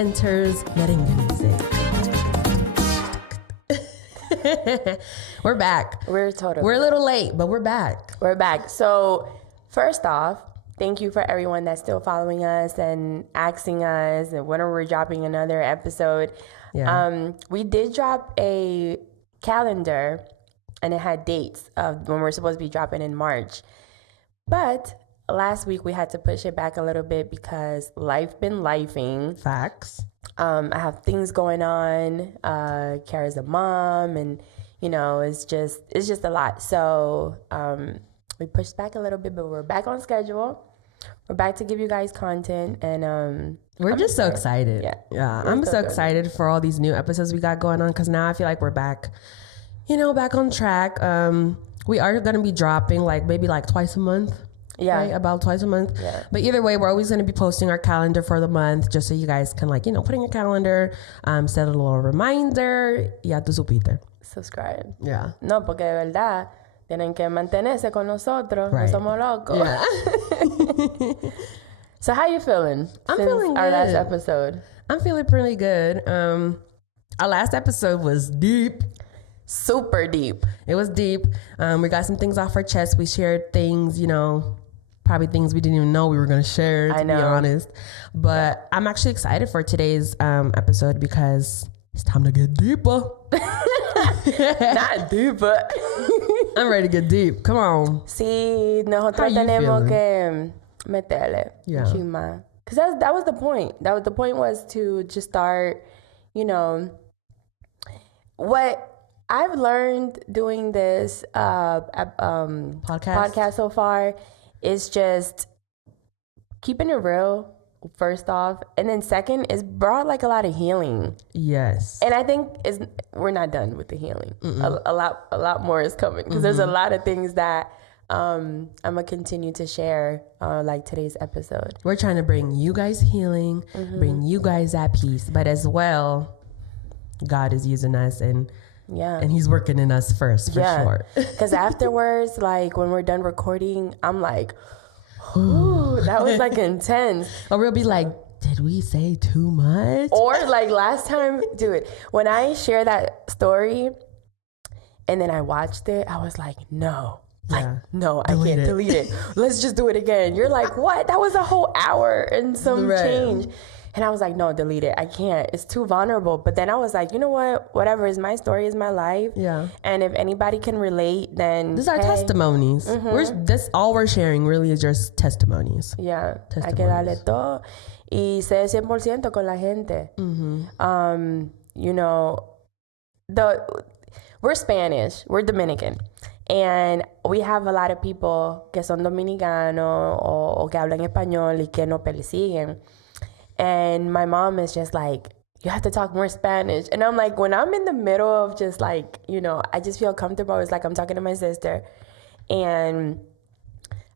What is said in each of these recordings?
enters merengue music. We're back. We're a little late, but we're back. We're back. So first off, thank you for everyone that's still following us and asking us and when are we dropping another episode. Yeah. We did drop a calendar and it had dates of when we're supposed to be dropping in March. But last week we had to push it back a little bit because life been lifing. Facts. I have things going on. Kiara's a mom, and it's just a lot. So we pushed back a little bit, but we're back on schedule. We're back to give you guys content, and we're just so excited. Yeah. I'm so excited for all these new episodes we got going on because now I feel like we're back, back on track. We are gonna be dropping maybe twice a month. Yeah. Right? About twice a month. Yeah. But either way, we're always going to be posting our calendar for the month just so you guys can put in your calendar, set a little reminder. Ya tú supiste. Subscribe. Yeah. No, porque de verdad tienen que mantenerse con nosotros. Right. No somos locos. Yeah. So how you feeling? I'm feeling our good. last episode. I'm feeling pretty good. Our last episode was deep. Super deep. It was deep. We got some things off our chest. We shared things, probably things we didn't even know we were going to share, to be honest. But I'm actually excited for today's episode because it's time to get deeper. Not deeper. I'm ready to get deep. Come on. Sí, nosotros tenemos que meterle. Yeah. Chima. Because that was the point. The point was to just start, what I've learned doing this podcast so far is just keeping it real, first off. And then second, it's brought a lot of healing. Yes. And I think we're not done with the healing. A lot more is coming because there's a lot of things that I'm going to continue to share like today's episode. We're trying to bring you guys healing, bring you guys that peace. But as well, God is using us and he's working in us first, for sure. Because afterwards, when we're done recording, I'm like, ooh, that was intense. Or we'll be like, did we say too much? Or last time, dude, when I shared that story and then I watched it, I was like, no. No, I can't delete it. Let's just do it again. You're like, what? That was a whole hour and some change. And I was like, no, delete it. I can't. It's too vulnerable. But then I was like, you know what? Whatever is my story is my life. Yeah. And if anybody can relate, then these are testimonies. That's all we're sharing really is just testimonies. Yeah. Hay que darle todo. Y ser 100% con la gente. We're Spanish. We're Dominican. And we have a lot of people que son dominicanos o que hablan español y que nos persiguen. And my mom is just like, you have to talk more Spanish. And I'm like, when I'm in the middle of just I just feel comfortable. It's like I'm talking to my sister. And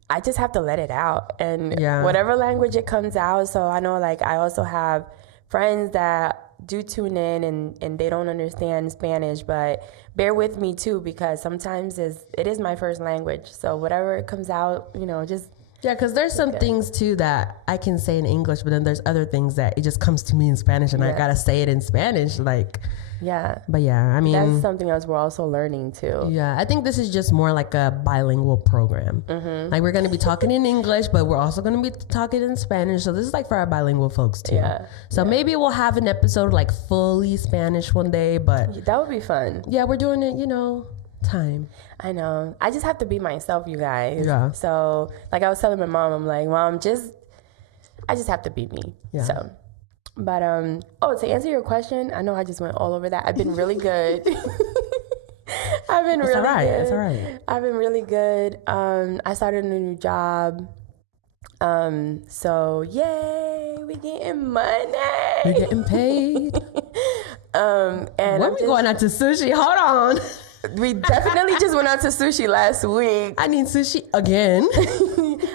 I just have to let it out. And whatever language it comes out. So I know I also have friends that do tune in and they don't understand Spanish. But bear with me too, because sometimes it is my first language. So whatever comes out, just... Yeah, because there's some things, too, that I can say in English, but then there's other things that it just comes to me in Spanish, and I got to say it in Spanish, Yeah. But I mean... That's something else we're also learning, too. Yeah, I think this is just more like a bilingual program. We're going to be talking in English, but we're also going to be talking in Spanish, so this is for our bilingual folks, too. Yeah. So maybe we'll have an episode fully Spanish one day, but... That would be fun. Yeah, we're doing it, time. I know. I just have to be myself, you guys. Yeah. So, I was telling my mom, I'm like, Mom, I just have to be me. Yeah. So, but, to answer your question, I know I just went all over that. I've been really good. I've been really good. It's all right. I've been really good. I started a new job. So yay, we getting money. We're getting paid. And when we going out to sushi? Hold on. We definitely just went out to sushi last week. I need sushi again.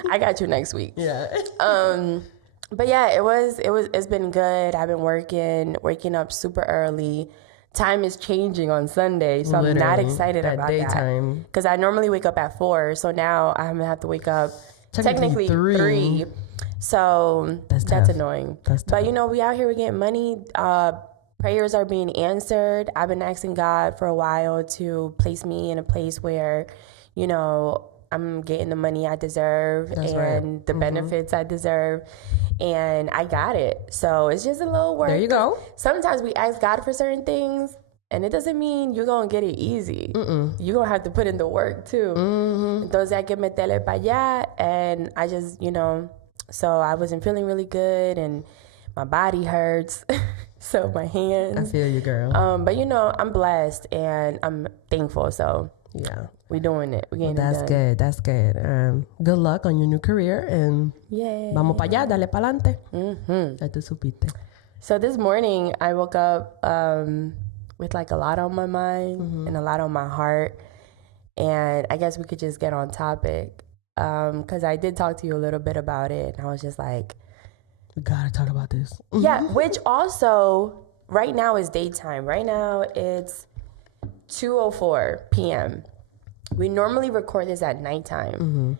I got you next week. Yeah. But yeah, it's been good. I've been waking up super early. Time is changing on Sunday, so I'm not excited about daytime. that. Because I normally wake up at 4, so now I'm gonna have to wake up technically 3. So that's annoying. But you know, we out here, we getting money. Prayers are being answered. I've been asking God for a while to place me in a place where, you know, I'm getting the money I deserve the benefits I deserve. And I got it. So it's just a little work. There you go. Sometimes we ask God for certain things, and it doesn't mean you're going to get it easy. You're going to have to put in the work too. Entonces hay que meterle para allá. And I just, you know, so I wasn't feeling really good, and my body hurts. So my hands. I feel you, girl. But you know, I'm blessed and I'm thankful. So yeah, we're doing it. We're getting that's it done. good. That's good. Good luck on your new career, and vamos para allá, dale para adelante. Ya tú supiste. So this morning I woke up with like a lot on my mind and a lot on my heart, and I guess we could just get on topic because I did talk to you a little bit about it, and I was just like, we gotta talk about this. Yeah, which also right now is daytime. Right now it's 2:04 p.m. We normally record this at nighttime.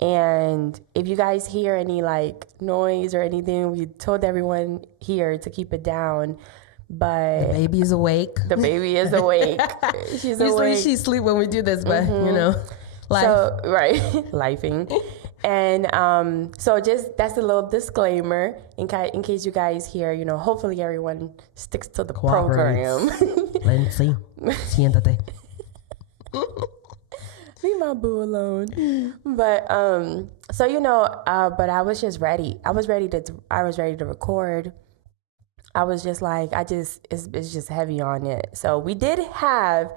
And if you guys hear any like noise or anything, we told everyone here to keep it down. But the baby is awake. The baby is awake. She's awake. She sleep when we do this, but you know, life. So, right, lifing. And so just that's a little disclaimer in case you guys hear, you know, hopefully everyone sticks to the program. Lindsay, siéntate. Leave my boo alone. But so you know, but I was just ready. I was ready to record. I was just like, it's just heavy on it. So we did have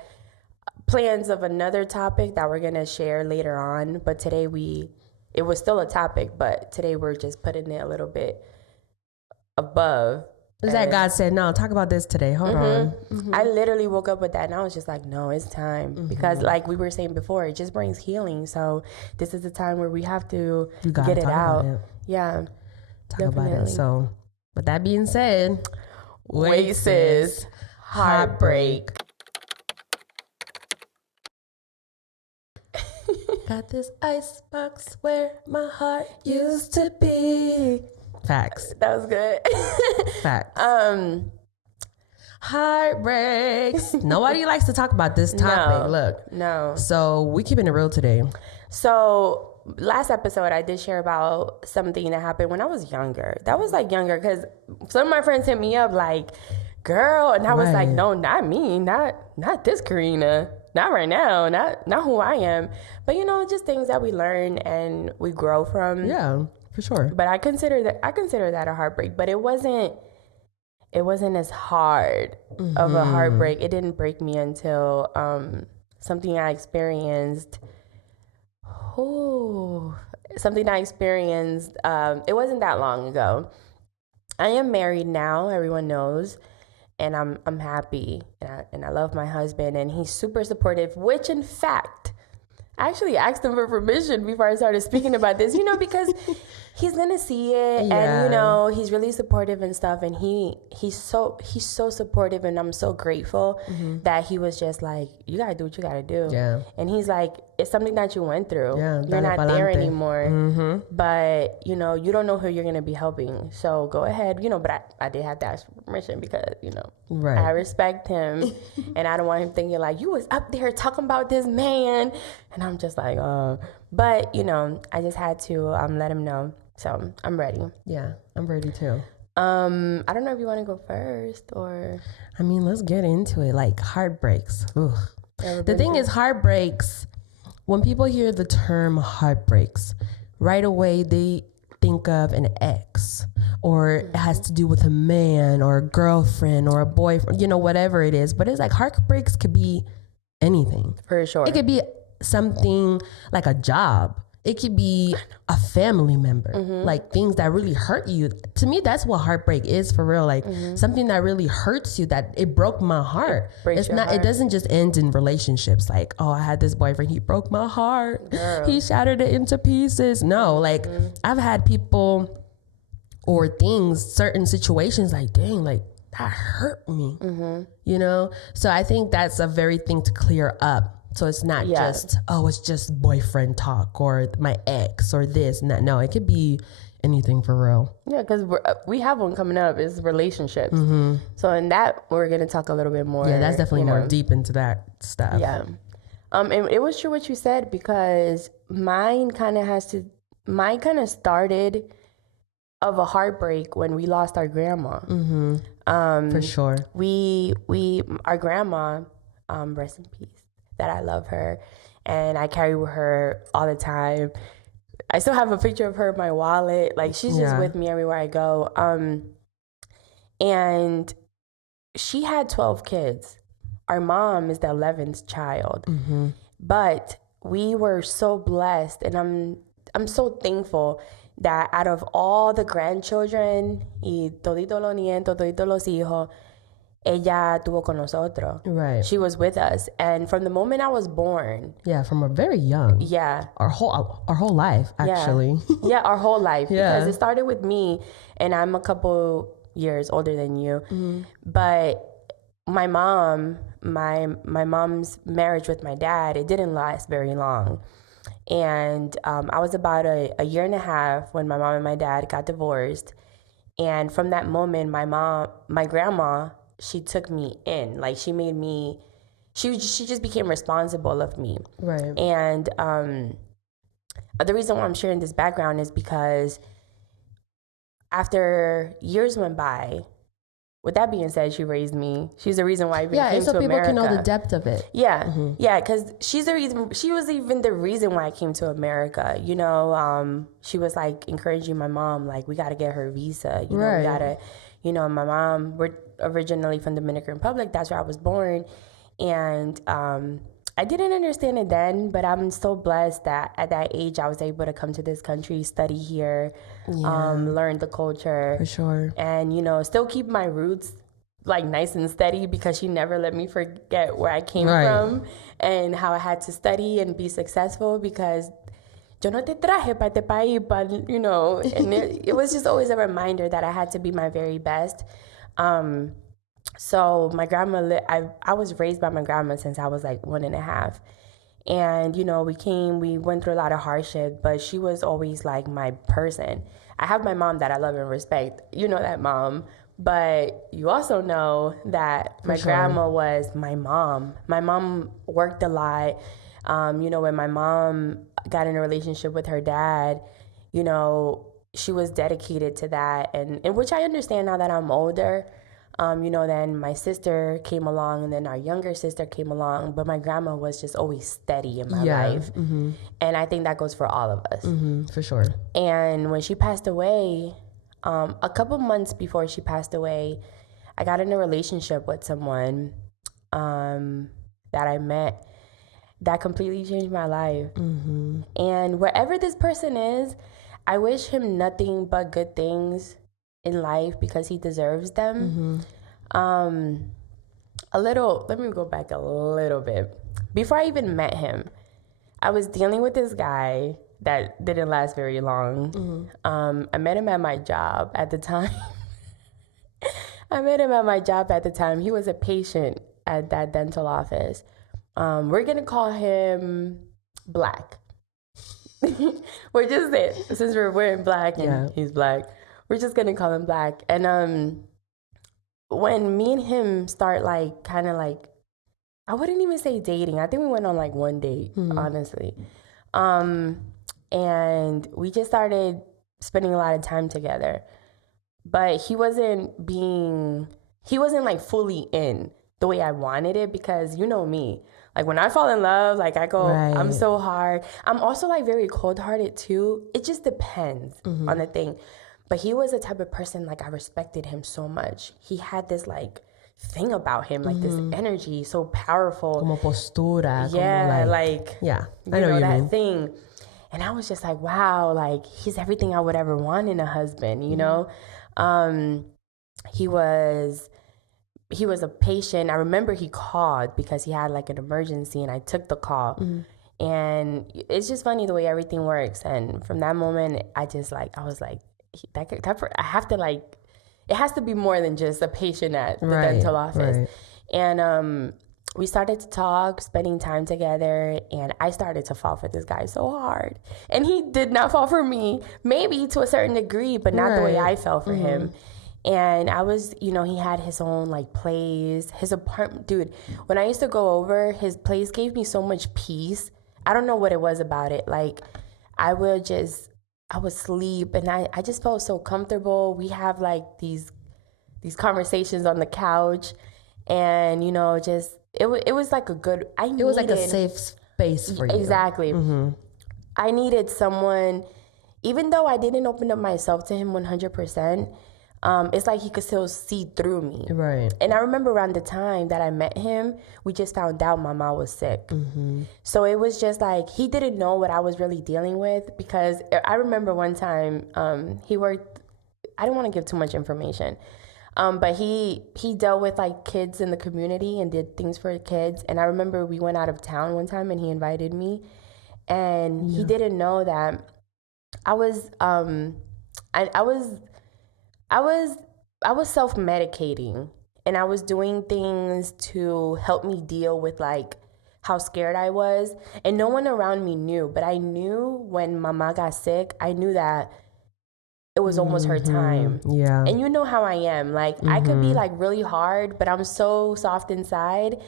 plans of another topic that we're gonna share later on, but today it was still a topic, but today we're just putting it a little bit above. Is that God said, no, talk about this today. Hold on. I literally woke up with that, and I was just like, no, it's time. Because like we were saying before, it just brings healing. So this is the time where we have to get it out. Yeah. Talk about it. So with that being said, wait, sis, heartbreak. Got this icebox where my heart used to be. Facts. That was good. Facts. Heartbreaks. Nobody likes to talk about this topic. No. So we keeping it real today. So last episode, I did share about something that happened when I was younger. That was like younger because some of my friends hit me up like, girl, and I was like, no, not me, not this Karina. Not right now, not who I am. But, you know, just things that we learn and we grow from. Yeah, for sure. But I consider that a heartbreak. But it wasn't as hard of a heartbreak. It didn't break me until something I experienced. Something I experienced. It wasn't that long ago. I am married now, everyone knows. And I'm happy, and I love my husband, and he's super supportive, which in fact, I actually asked him for permission before I started speaking about this, you know, because he's gonna see it, and you know, he's really supportive and stuff, and he's so supportive, and I'm so grateful that he was just like, you gotta do what you gotta do. Yeah. And he's like, it's something that you went through. Yeah, you're not there anymore. But you know, you don't know who you're gonna be helping. So go ahead, you know, but I did have to ask for permission because, you know, I respect him and I don't want him thinking like, you was up there talking about this man. And I'm just like, but you know, I just had to let him know. So I'm ready. Yeah, I'm ready too. I don't know if you want to go first or. I mean, let's get into it. Like heartbreaks. Ugh. The thing is, heartbreaks, when people hear the term heartbreaks, right away they think of an ex, or it has to do with a man or a girlfriend or a boyfriend, you know, whatever it is. But it's like heartbreaks could be anything. For sure. It could be something like a job. It could be a family member, like things that really hurt you. To me, that's what heartbreak is for real. Like something that really hurts you, that it broke my heart. It's not, it doesn't just end in relationships. Like, oh, I had this boyfriend, he broke my heart. Girl. He shattered it into pieces. No, like I've had people or things, certain situations like, dang, like that hurt me, you know? So I think that's a very thing to clear up. So it's not just, oh, it's just boyfriend talk or my ex or this and that. No, it could be anything for real. Yeah, because we have one coming up. It's relationships. So in that, we're going to talk a little bit more. Yeah, that's definitely more deep into that stuff. Yeah. And it was true what you said, because mine kind of started of a heartbreak when we lost our grandma. For sure. Our grandma, rest in peace, that I love her, and I carry with her all the time. I still have a picture of her in my wallet. Like, she's just with me everywhere I go. And she had 12 kids. Our mom is the 11th child. But we were so blessed, and I'm so thankful that out of all the grandchildren y todito los nietos, todito los hijos, ella tuvo con nosotros. Right. She was with us. And from the moment I was born. Yeah, from a very young. Yeah. Our whole life, actually. Yeah, our whole life. Yeah. Because it started with me, and I'm a couple years older than you. But my mom, my mom's marriage with my dad, it didn't last very long. And I was about a year and a half when my mom and my dad got divorced. And from that moment, my grandma, she took me in. Like, she made me, she just became responsible of me. Right. And the reason why I'm sharing this background is because after years went by, with that being said, she raised me. She's the reason why I even came to America. Yeah, so people can know the depth of it. Yeah, yeah, because she's the reason. She was even the reason why I came to America. You know, she was like encouraging my mom, like, we got to get her visa. You know, we got to, you know, my mom, we're originally from Dominican Republic. That's where I was born. And I didn't understand it then, but I'm so blessed that at that age I was able to come to this country, study here, learn the culture. For sure. And, you know, still keep my roots like nice and steady, because she never let me forget where I came from and how I had to study and be successful, because yo no te traje pa este país, but, you know, and it was just always a reminder that I had to be my very best. So my grandma, I was raised by my grandma since I was like 1.5. And, you know, we went through a lot of hardship, but she was always like my person. I have my mom that I love and respect. You know that mom. But you also know that my grandma was my mom. My mom worked a lot. You know, when my mom got in a relationship with her dad, you know, she was dedicated to that. And which I understand now that I'm older. You know, then my sister came along, and then our younger sister came along, but my grandma was just always steady in my life. And I think that goes for all of us. For sure. And when she passed away, a couple months before she passed away, I got in a relationship with someone that I met that completely changed my life. And wherever this person is, I wish him nothing but good things in life, because he deserves them. Let me go back a little bit. Before I even met him, I was dealing with this guy that didn't last very long. I met him at my job at the time. He was a patient at that dental office. We're going to call him Black. We're just saying, since we're wearing black and he's black, we're just going to call him Black. And when me and him start like kind of like, I wouldn't even say dating. I think we went on like one date, honestly. And we just started spending a lot of time together. But he wasn't like fully in the way I wanted it, because you know me. Like, when I fall in love, like, I go, I'm so hard. I'm also like very cold-hearted too. It just depends on the thing. But he was the type of person, like, I respected him so much. He had this, like, thing about him, like, this energy, so powerful. Como postura. Yeah, como like yeah, I know that mean. Thing. And I was just like, wow, like, he's everything I would ever want in a husband, you know? He was a patient. I remember he called because he had, like, an emergency, and I took the call. And it's just funny the way everything works. And from that moment, I was like, I have to, like, it has to be more than just a patient at the dental office. And we started to talk, spending time together, and I started to fall for this guy so hard. And he did not fall for me, maybe to a certain degree, but not the way I fell for him. And I was, you know, he had his own like place, his apartment. Dude, when I used to go over, his place gave me so much peace. I don't know what it was about it. Like, I would sleep and I just felt so comfortable. We have like these conversations on the couch, and, you know, just, it was like a good, it was like a safe space for you. Exactly. I needed someone, even though I didn't open up myself to him 100%, it's like he could still see through me. Right. And I remember around the time that I met him, we just found out my mom was sick. So it was just like, he didn't know what I was really dealing with, because I remember one time he worked, I don't want to give too much information, but he dealt with like kids in the community and did things for kids. And I remember we went out of town one time and he invited me, and he didn't know that I was self-medicating, and I was doing things to help me deal with like how scared I was. And no one around me knew, but I knew when Mama got sick, I knew that it was almost her time. Yeah. And you know how I am. Like, I could be like really hard, but I'm so soft inside.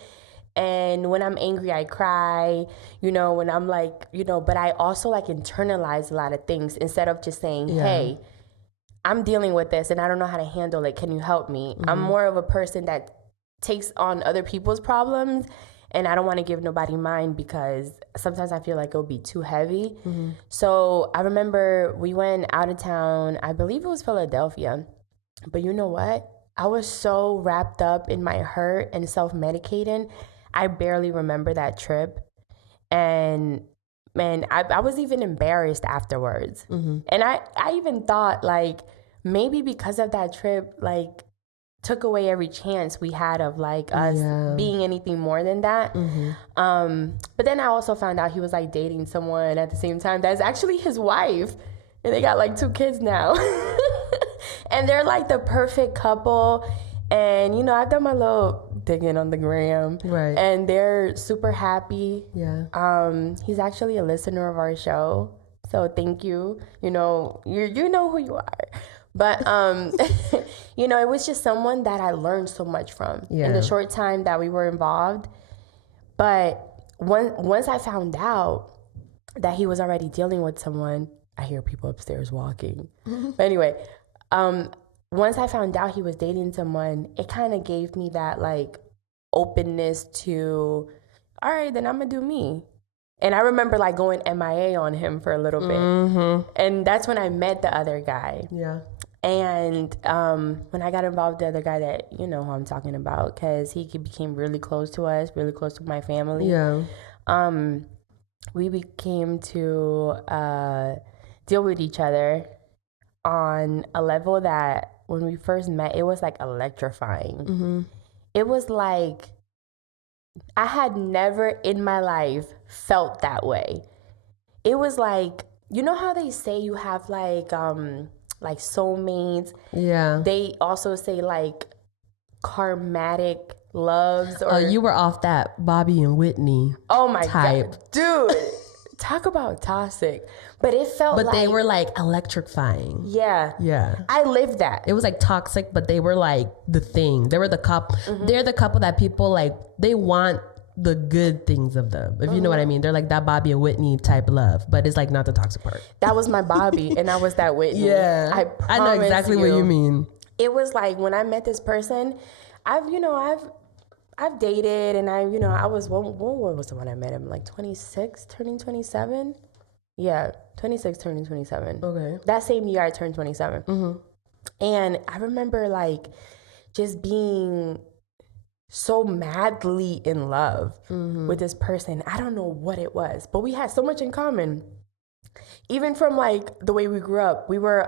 And when I'm angry, I cry, you know, when I'm like, you know, but I also like internalize a lot of things instead of just saying, hey, I'm dealing with this and I don't know how to handle it. Can you help me? I'm more of a person that takes on other people's problems, and I don't want to give nobody mine, because sometimes I feel like it'll be too heavy. So I remember we went out of town. I believe it was Philadelphia. But you know what? I was so wrapped up in my hurt and self-medicating. I barely remember that trip. And man, I was even embarrassed afterwards. And I even thought, like, maybe because of that trip, like, took away every chance we had of like us being anything more than that. But then I also found out he was like dating someone at the same time that's actually his wife, and they got like 2 kids now. And they're like the perfect couple. And, you know, I've done my little digging on the gram. Right. And they're super happy. Yeah. He's actually a listener of our show. So thank you. You know, you know who you are. But, you know, it was just someone that I learned so much from in the short time that we were involved. But once I found out that he was already dealing with someone, I hear people upstairs walking. But anyway, once I found out he was dating someone, it kind of gave me that like openness to, all right, then I'm gonna do me. And I remember like going MIA on him for a little bit. And that's when I met the other guy. Yeah. And when I got involved with the other guy, that, you know who I'm talking about, because he became really close to us, really close to my family. Yeah. We became to deal with each other on a level that when we first met, it was like electrifying. It was like, I had never in my life felt that way. It was like, you know how they say you have like soulmates? Yeah. They also say like karmatic loves. Or you were off that Bobby and Whitney. Oh my type. God, dude. Talk about toxic. But it felt But like, they were like electrifying. Yeah. Yeah. I lived that. It was like toxic, but they were like the thing. They were the couple. They're the couple that people like, they want the good things of them. If you know what I mean. They're like that Bobby and Whitney type love, but it's like not the toxic part. That was my Bobby and I was that Whitney. Yeah. I know exactly what you mean. It was like when I met this person, I've dated, and I was, what was the one I met him? Like 26, turning 27? Yeah, 26, turning 27. Okay. That same year I turned 27. And I remember like just being so madly in love with this person. I don't know what it was, but we had so much in common. Even from like the way we grew up, we were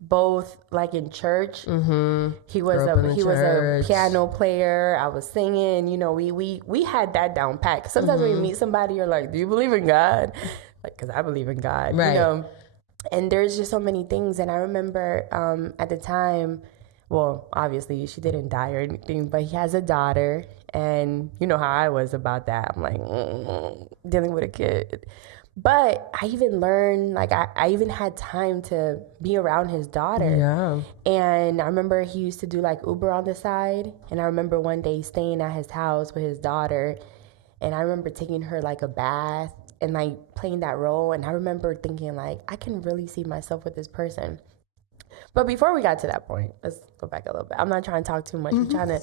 both like in church. He was a piano player. I was singing. You know, we had that down pat. Sometimes when you meet somebody, you're like, "Do you believe in God?" Like, because I believe in God. Right. You know, and there's just so many things. And I remember at the time, well, obviously she didn't die or anything, but he has a daughter, And you know how I was about that. I'm like, dealing with a kid. But I even learned, like, I even had time to be around his daughter. Yeah. And I remember he used to do, like, Uber on the side. And I remember one day staying at his house with his daughter. And I remember taking her, like, a bath and, like, playing that role. And I remember thinking, like, I can really see myself with this person. But before we got to that point, let's go back a little bit. I'm not trying to talk too much. We're trying to...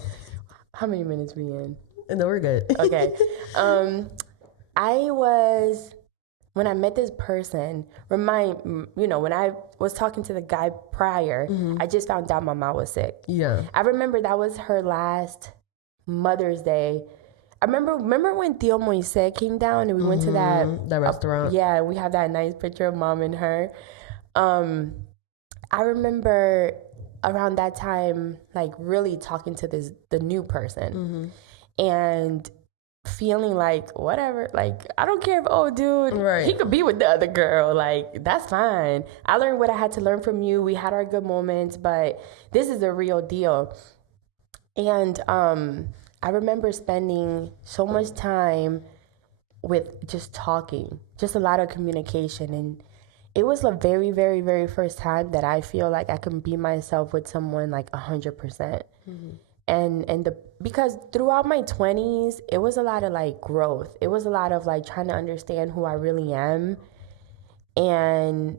How many minutes we in? No, we're good. Okay. When I met this person, when I was talking to the guy prior, I just found out my mom was sick. Yeah. I remember that was her last Mother's Day. I remember when Tio Moise came down and we went to that restaurant. Yeah, we have that nice picture of mom and her. I remember around that time, like, really talking to the new person and feeling like, whatever, like, I don't care if, dude, he could be with the other girl, like, that's fine. I learned what I had to learn from you. We had our good moments, but this is a real deal. And I remember spending so much time with just talking, just a lot of communication. And it was the very, very, very first time that I feel like I can be myself with someone like 100%. Because throughout my 20s, it was a lot of like growth. It was a lot of like trying to understand who I really am. And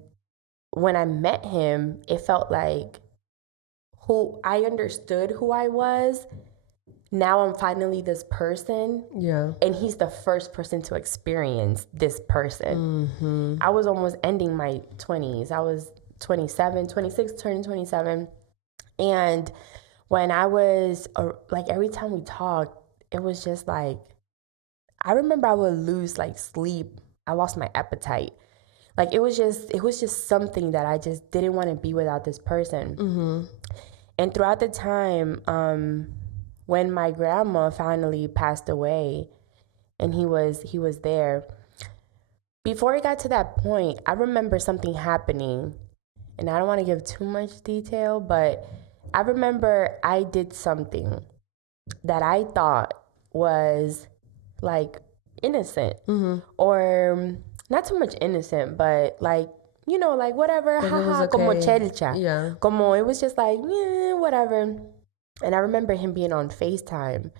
when I met him, it felt like I understood who I was. Now I'm finally this person. Yeah. And he's the first person to experience this person. I was almost ending my 20s. I was 26, turning 27. And when I was, like, every time we talked, it was just like, I remember I would lose like sleep. I lost my appetite. Like, it was just something that I just didn't want to be without this person. And throughout the time, when my grandma finally passed away and he was there, before it got to that point, I remember something happening, and I don't want to give too much detail, but I remember I did something that I thought was like innocent, or not too much innocent, but like, you know, like whatever, haha, okay. como chelcha. Yeah. Como, it was just like, yeah, whatever. And I remember him being on FaceTime.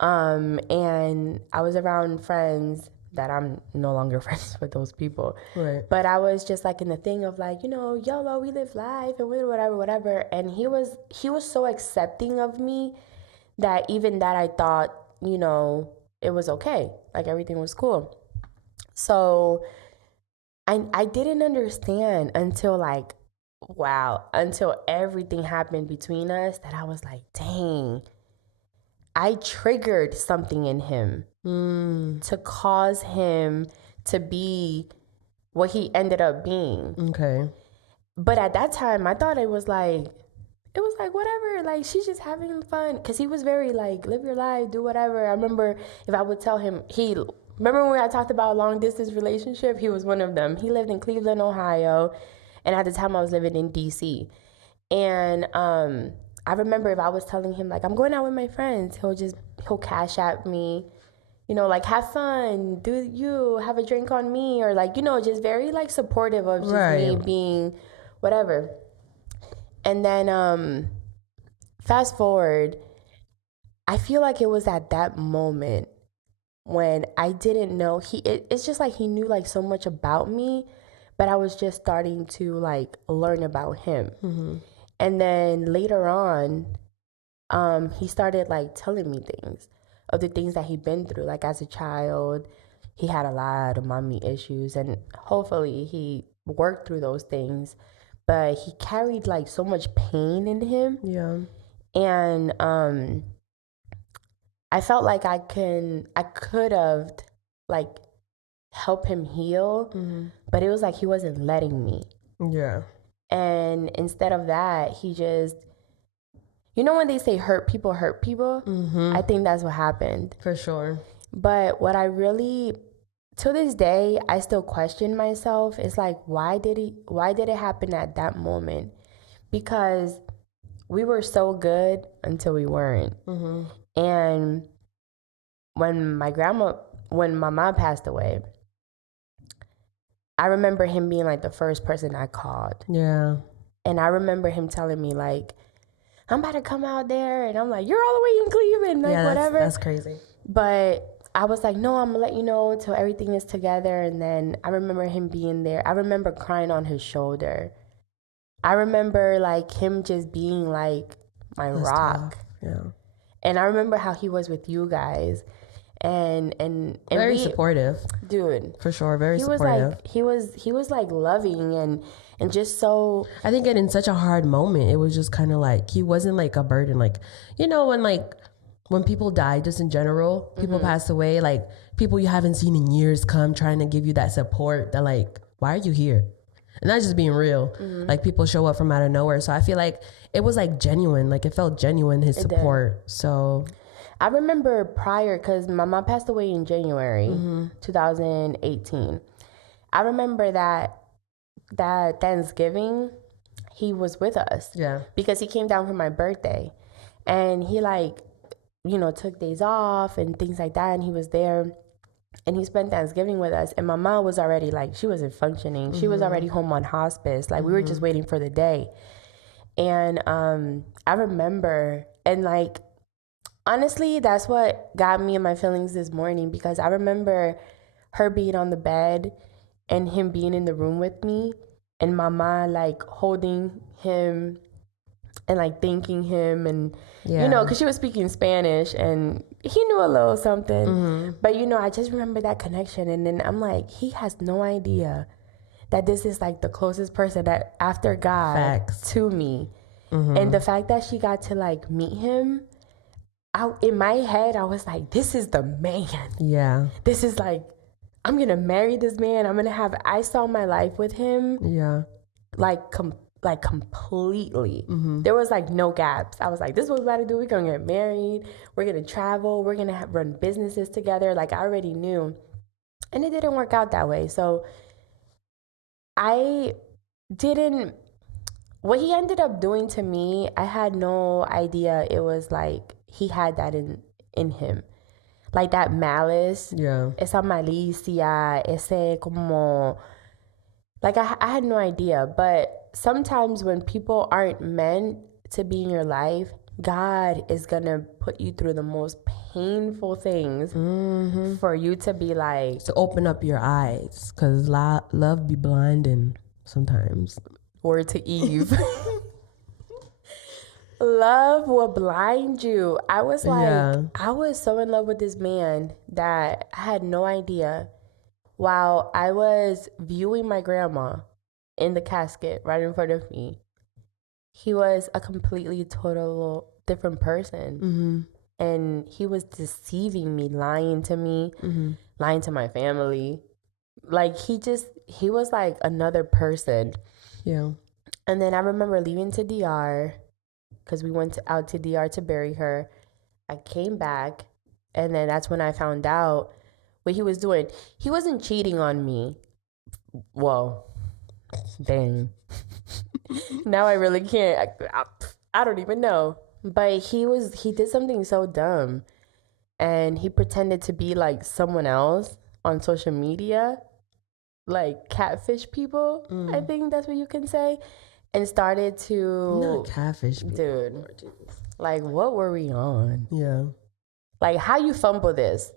And I was around friends that I'm no longer friends with those people. Right. But I was just like in the thing of like, you know, YOLO, we live life and whatever. And he was so accepting of me that even that I thought, you know, it was okay. Like, everything was cool. So I didn't understand until until everything happened between us, that I was like, dang, I triggered something in him to cause him to be what he ended up being. Okay. But at that time, I thought it was like whatever, like, she's just having fun, because he was very like, live your life, do whatever. I remember if I would tell him, remember when I talked about a long distance relationship? He was one of them. He lived in Cleveland, Ohio, and at the time I was living in DC. And I remember if I was telling him like, I'm going out with my friends, he'll cash at me, you know, like, have fun, do you have a drink on me, or like, you know, just very like supportive of just me being whatever. And then fast forward, I feel like it was at that moment when I didn't know it's just like he knew like so much about me, but I was just starting to like learn about him. And then later on, he started like telling me things of the things that he'd been through. Like, as a child, he had a lot of mommy issues, and hopefully he worked through those things, but he carried like so much pain in him. Yeah. And I felt like I could have like helped him heal, but it was like he wasn't letting me. Yeah. And instead of that, he just, you know, when they say hurt people, I think that's what happened. For sure. But what I really, to this day, I still question myself. It's like, why did it happen at that moment? Because we were so good until we weren't. And when my mom passed away, I remember him being like the first person I called. Yeah. And I remember him telling me like, I'm about to come out there. And I'm like, you're all the way in Cleveland, like whatever. That's crazy. But I was like, no, I'm gonna let you know till everything is together. And then I remember him being there. I remember crying on his shoulder. I remember like him just being like my rock. Tough. Yeah. And I remember how he was with you guys. And very supportive, dude, for sure. Very supportive. He was like loving and just so. I think in such a hard moment, it was just kind of like he wasn't like a burden. Like, you know, when people die, just in general, people pass away. Like people you haven't seen in years come trying to give you that support. That like, why are you here? And that's just being real. Like people show up from out of nowhere. So I feel like it was like genuine. Like it felt genuine, his support. So. I remember prior, because my mom passed away in January 2018. I remember that Thanksgiving, he was with us. Yeah. Because he came down for my birthday. And he like, you know, took days off and things like that. And he was there. And he spent Thanksgiving with us. And my mom was already like, she wasn't functioning. She was already home on hospice. Like we were just waiting for the day. And I remember, and like, honestly, that's what got me in my feelings this morning, because I remember her being on the bed and him being in the room with me and mama like holding him and like thanking him and, you know, because she was speaking Spanish and he knew a little something. But, you know, I just remember that connection. And then I'm like, he has no idea that this is like the closest person that after God to me. And the fact that she got to like meet him, in my head, I was like, this is the man. Yeah. This is like, I'm going to marry this man. I saw my life with him. Yeah. Like completely. There was like no gaps. I was like, this is what we're about to do. We're going to get married. We're going to travel. We're going to run businesses together. Like I already knew. And it didn't work out that way. So what he ended up doing to me, I had no idea it was like, he had that in him. Like that malice. Yeah. Esa malicia, ese como... Like I had no idea. But sometimes when people aren't meant to be in your life, God is going to put you through the most painful things for you to be like... To open up your eyes. Because love be blinding sometimes. Word to Eve. Love will blind you. I was like, I was so in love with this man that I had no idea. While I was viewing my grandma in the casket right in front of me, he was a completely total different person. And he was deceiving me, lying to me, lying to my family. Like he was like another person. Yeah. And then I remember leaving to DR, because we went out to DR to bury her. I came back, and then that's when I found out what he was doing. He wasn't cheating on me. Whoa. Dang. Now I really can't. I don't even know. But he did something so dumb. And he pretended to be like someone else on social media. Like catfish people, I think that's what you can say. And started to... Not catfish. Dude. Like, what were we on? Yeah. Like, how you fumble this?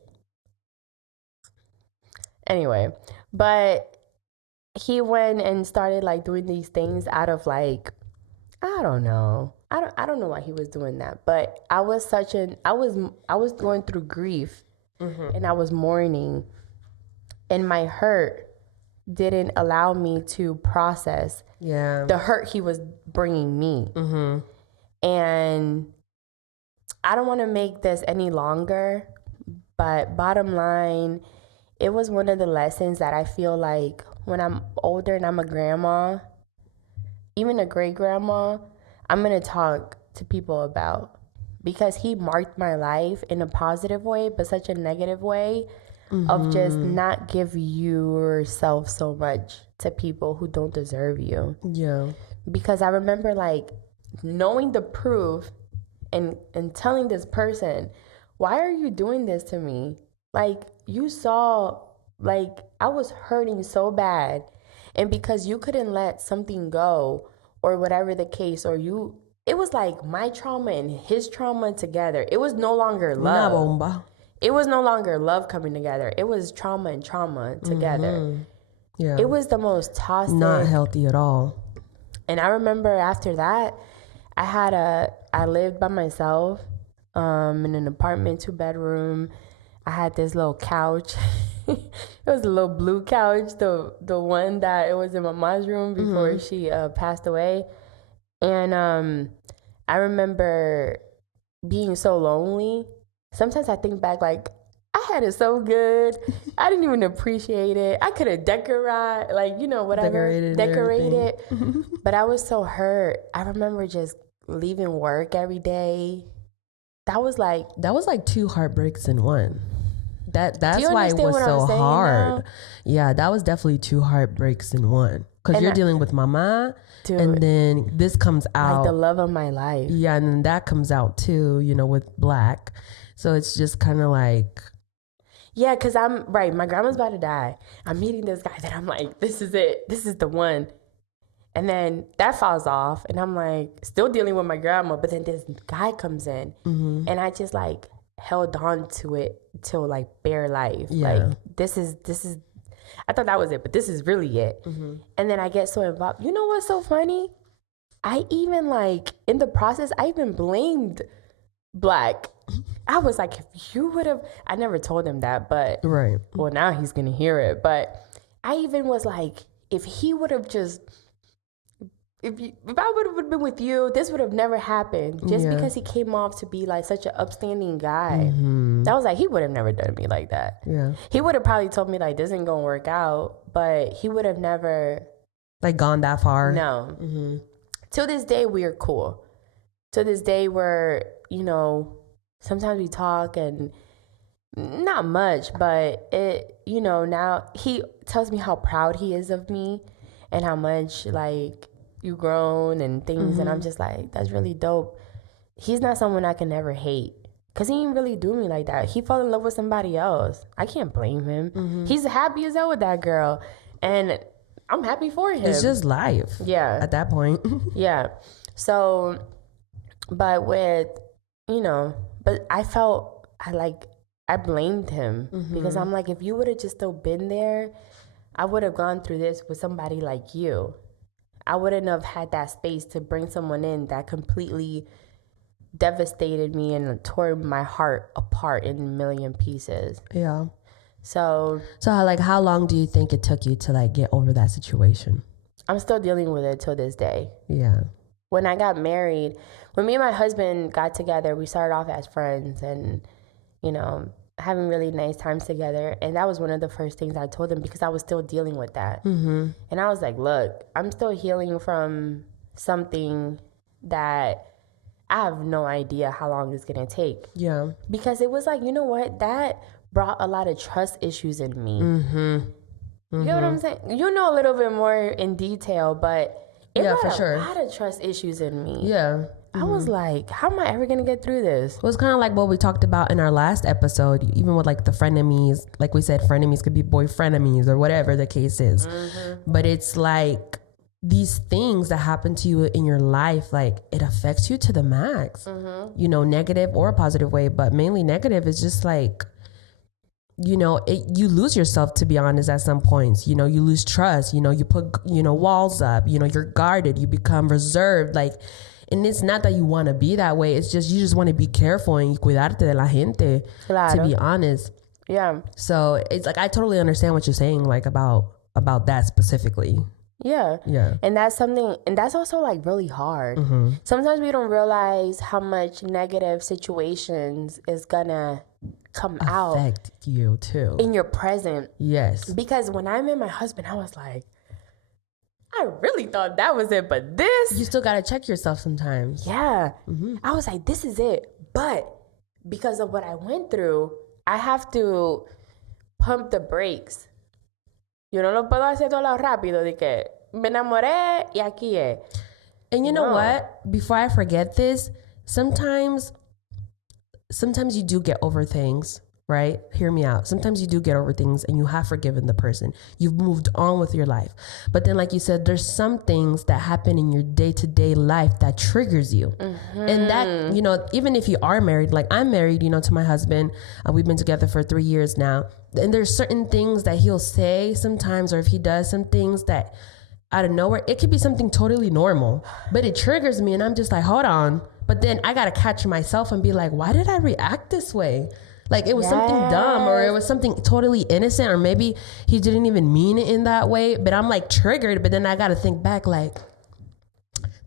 Anyway. But he went and started, like, doing these things out of, like... I don't know. I don't know why he was doing that. But I was going through grief. And I was mourning. And my hurt didn't allow me to process the hurt he was bringing me. And I don't want to make this any longer, but bottom line, it was one of the lessons that I feel like when I'm older and I'm a grandma, even a great grandma, I'm going to talk to people about, because he marked my life in a positive way, but such a negative way. Of just not give yourself so much to people who don't deserve you. Yeah. Because I remember like knowing the proof and telling this person why are you doing this to me? Like, you saw, like, I was hurting so bad. And because you couldn't let something go or whatever the case, it was like my trauma and his trauma together. It was no longer love. Una bomba. It was no longer love coming together. It was trauma and trauma together. Mm-hmm. Yeah. It was the most toxic. Not healthy at all. And I remember after that, I lived by myself in an apartment, 2-bedroom. I had this little couch. It was a little blue couch, the one that it was in my mom's room before she passed away. And I remember being so lonely. Sometimes I think back, like, I had it so good. I didn't even appreciate it. I could have decorated, like, you know, whatever. Decorated. But I was so hurt. I remember just leaving work every day. That was like 2 heartbreaks in one. That's why it was so hard. Now? Yeah, that was definitely 2 heartbreaks in one. Because you're dealing with mama, dude, and then this comes out. Like the love of my life. Yeah, and then that comes out too, you know, with Black. So it's just kind of like. Yeah, because my grandma's about to die. I'm meeting this guy that I'm like, this is it. This is the one. And then that falls off. And I'm like, still dealing with my grandma. But then this guy comes in. Mm-hmm. And I just like held on to it till like bare life. Yeah. Like, this is, I thought that was it, but this is really it. Mm-hmm. And then I get so involved. You know what's so funny? I even like, in the process, I even blamed Black. I was like, if you would have, I never told him that, but, right. Well, now he's going to hear it. But I even was like, if he would have just, if I would have been with you, this would have never happened. Just because he came off to be like such an upstanding guy. Mm-hmm. That was like, he would have never done me like that. Yeah. He would have probably told me like, this ain't going to work out, but he would have never. Like gone that far? No. Mm-hmm. To this day, we're cool. To this day, we're, you know, sometimes we talk and not much, but it, you know, now he tells me how proud he is of me and how much like you grown and things. Mm-hmm. And I'm just like, that's really dope. He's not someone I can ever hate because he didn't really do me like that. He fell in love with somebody else. I can't blame him. Mm-hmm. He's happy as hell with that girl. And I'm happy for him. It's just life. Yeah. At that point. Yeah. So, but with, you know, but I felt I blamed him because I'm like, if you would have just still been there, I would have gone through this with somebody like you. I wouldn't have had that space to bring someone in that completely devastated me and tore my heart apart in a million pieces. Yeah. So like, how long do you think it took you to like get over that situation? I'm still dealing with it till this day. Yeah. When I got married, when me and my husband got together, we started off as friends and, you know, having really nice times together. And that was one of the first things I told him because I was still dealing with that. Mm-hmm. And I was like, look, I'm still healing from something that I have no idea how long it's going to take. Yeah. Because it was like, you know what? That brought a lot of trust issues in me. Mm-hmm. Mm-hmm. You know what I'm saying? You know a little bit more in detail, but it brought a lot of trust issues in me. Yeah. I was like, how am I ever going to get through this? Well, it's kind of like what we talked about in our last episode, even with like the frenemies. Like we said, frenemies could be boyfrenemies or whatever the case is. Mm-hmm. But it's like these things that happen to you in your life, like it affects you to the max, you know, negative or a positive way. But mainly negative is just like, you know, you lose yourself, to be honest, at some points. You know, you lose trust. You know, you put, you know, walls up. You know, you're guarded. You become reserved. Like, and it's not that you want to be that way. It's just you just want to be careful and cuidarte de la gente, to be honest. Yeah. So it's like I totally understand what you're saying, like about that specifically. Yeah. Yeah. And that's something, and that's also like really hard. Mm-hmm. Sometimes we don't realize how much negative situations is gonna come out. Affect you too. In your present. Yes. Because when I met my husband, I was like, I really thought that was it, but this. You still got to check yourself sometimes. Yeah. Mm-hmm. I was like, this is it. But because of what I went through, I have to pump the brakes. Yo no lo puedo hacer todo lo rápido de que me enamoré y aquí es. And you know what? Before I forget this, sometimes sometimes you do get over things, right? Hear me out. Sometimes you do get over things and you have forgiven the person. You've moved on with your life. But then, like you said, there's some things that happen in your day-to-day life that triggers you. And that, you know, even if you are married, like I'm married, you know, to my husband, we've been together for 3 years now. And there's certain things that he'll say sometimes, or if he does some things that out of nowhere, it could be something totally normal, but it triggers me and I'm just like, hold on. But then I got to catch myself and be like, why did I react this way? Like it was something dumb, or it was something totally innocent, or maybe he didn't even mean it in that way, but I'm like triggered. But then I got to think back, like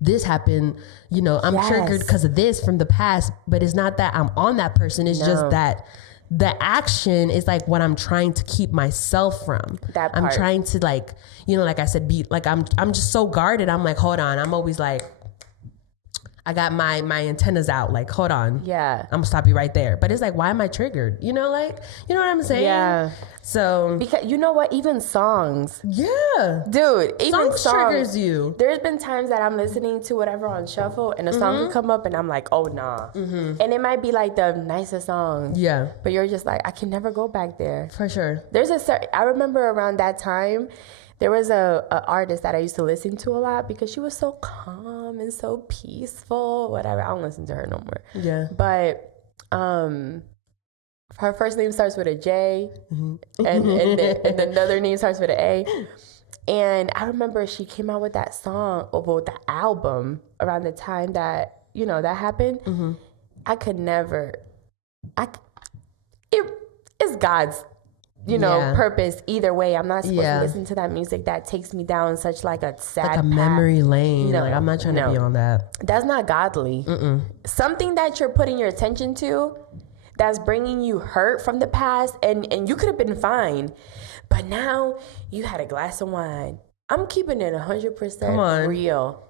this happened, you know, I'm triggered because of this from the past, but it's not that I'm on that person. It's just that the action is like what I'm trying to keep myself from. That part. I'm trying to, like, you know, like I said, be like, I'm just so guarded. I'm like, hold on. I'm always like, I got my antennas out. Like, hold on. Yeah. I'm gonna stop you right there. But it's like, why am I triggered? You know, like, you know what I'm saying? Yeah. So. Because you know what? Even songs. Yeah. Dude, even songs triggers you. There's been times that I'm listening to whatever on shuffle and a song will come up and I'm like, oh, nah. And it might be like the nicest song. Yeah. But you're just like, I can never go back there. For sure. There's I remember around that time, there was a artist that I used to listen to a lot because she was so calm and so peaceful, whatever. I don't listen to her no more. Yeah. But her first name starts with a J and another name starts with an A. And I remember she came out with that song, or the album around the time that, you know, that happened. I could never, it's God's, you know, purpose either way. I'm not supposed to listen to that music that takes me down such like a sad like a memory lane. No, like I'm not trying to be on that. That's not godly. Something that you're putting your attention to that's bringing you hurt from the past, and you could have been fine, but now you had a glass of wine. I'm keeping it 100% real.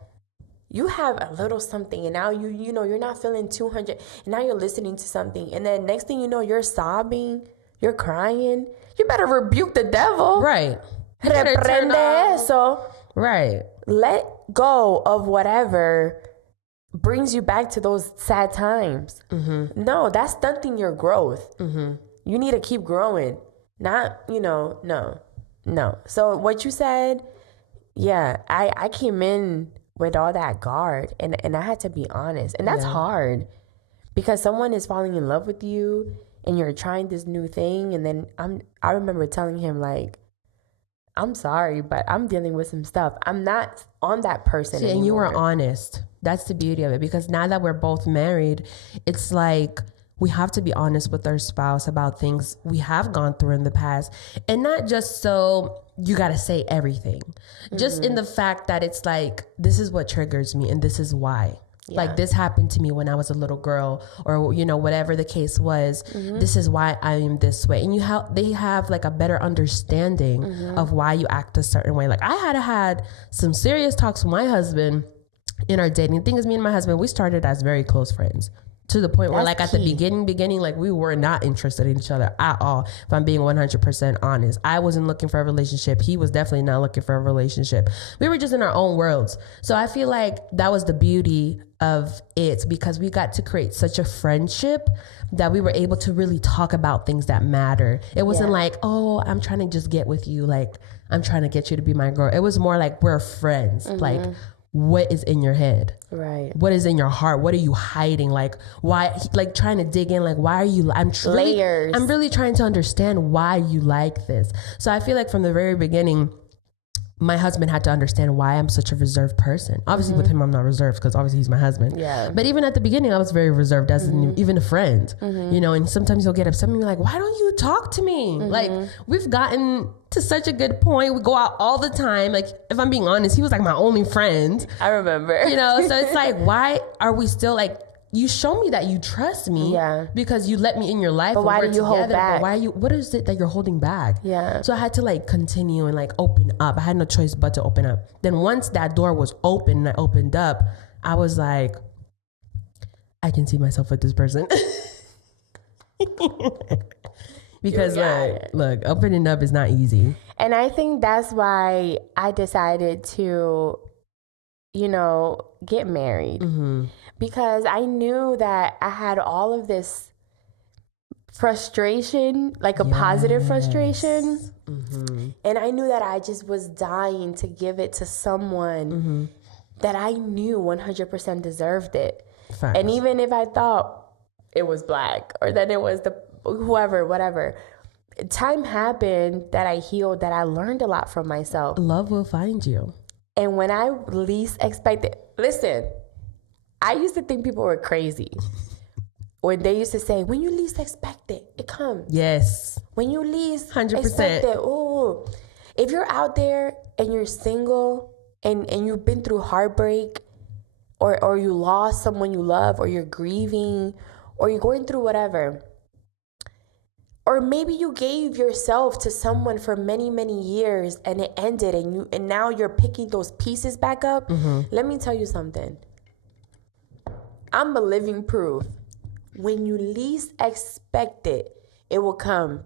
You have a little something, and now you know you're not feeling 200, and now you're listening to something, and then next thing you know, you're sobbing, you're crying. You better rebuke the devil. Right. Reprende eso. Right. Let go of whatever brings you back to those sad times. No, that's stunting your growth. You need to keep growing. Not, you know, no. So what you said, yeah, I came in with all that guard, and I had to be honest. And that's hard because someone is falling in love with you and you're trying this new thing. And then I remember telling him, like, I'm sorry, but I'm dealing with some stuff. I'm not on that person anymore. And you were honest. That's the beauty of it, because now that we're both married, it's like we have to be honest with our spouse about things we have gone through in the past. And not just so you got to say everything, just in the fact that it's like, this is what triggers me and this is why. Yeah. Like, this happened to me when I was a little girl, or, you know, whatever the case was, this is why I am this way. And they have like a better understanding of why you act a certain way. Like, I had some serious talks with my husband in our dating. The thing is, me and my husband, we started as very close friends, to the point where, like, at the beginning, like, we were not interested in each other at all. If I'm being 100% honest, I wasn't looking for a relationship. He was definitely not looking for a relationship. We were just in our own worlds. So I feel like that was the beauty of it, because we got to create such a friendship that we were able to really talk about things that matter. It wasn't like, oh, I'm trying to just get with you. Like, I'm trying to get you to be my girl. It was more like, we're friends. Like, what is in your head? Right. What is in your heart? What are you hiding? Like, why, like, trying to dig in, like, why are you, I'm really trying to understand why you like this. So I feel like from the very beginning, my husband had to understand why I'm such a reserved person. Obviously with him, I'm not reserved because obviously he's my husband. Yeah. But even at the beginning, I was very reserved as even a friend, you know, and sometimes he'll get upset and be like, why don't you talk to me? Like, we've gotten to such a good point. We go out all the time. Like, if I'm being honest, he was like my only friend. I remember. You know, so it's like, why are we still like, you show me that you trust me because you let me in your life. But why do you hold back? But what is it that you're holding back? Yeah. So I had to like continue and like open up. I had no choice but to open up. Then once that door was open and I opened up, I was like, I can see myself with this person. Because look, opening up is not easy. And I think that's why I decided to, you know, get married. Because I knew that I had all of this frustration, like a positive frustration. And I knew that I just was dying to give it to someone that I knew 100% deserved it. Facts. And even if I thought it was black or that it was the whoever, whatever, time happened that I healed, that I learned a lot from myself. Love will find you. And when I least expected, listen, I used to think people were crazy. When they used to say, when you least expect it, it comes. Yes. When you least 100%. expect it, ooh. If you're out there and you're single and you've been through heartbreak or you lost someone you love or you're grieving or you're going through whatever, or maybe you gave yourself to someone for many, many years and it ended and now you're picking those pieces back up. Let me tell you something. I'm a living proof. When you least expect it, it will come.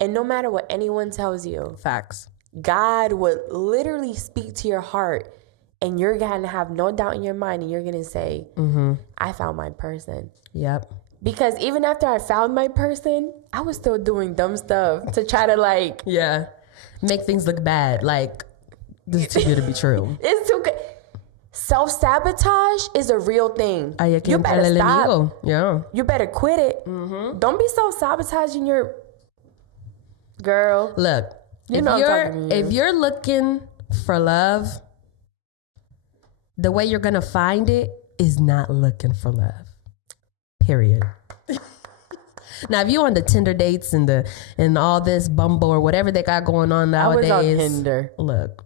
And no matter what anyone tells you, facts, God would literally speak to your heart and you're going to have no doubt in your mind and you're going to say, I found my person. Yep. Because even after I found my person, I was still doing dumb stuff to try to like... Yeah. Make things look bad. Like, this is too good to be true. It's too good. Self-sabotage is a real thing. You better stop. Yeah. You better quit it. Don't be self-sabotaging your... Girl. Look, if you're looking for love, the way you're going to find it is not looking for love. Period. Now, if you on the Tinder dates and all this Bumble or whatever they got going on nowadays. I was on Tinder. Look.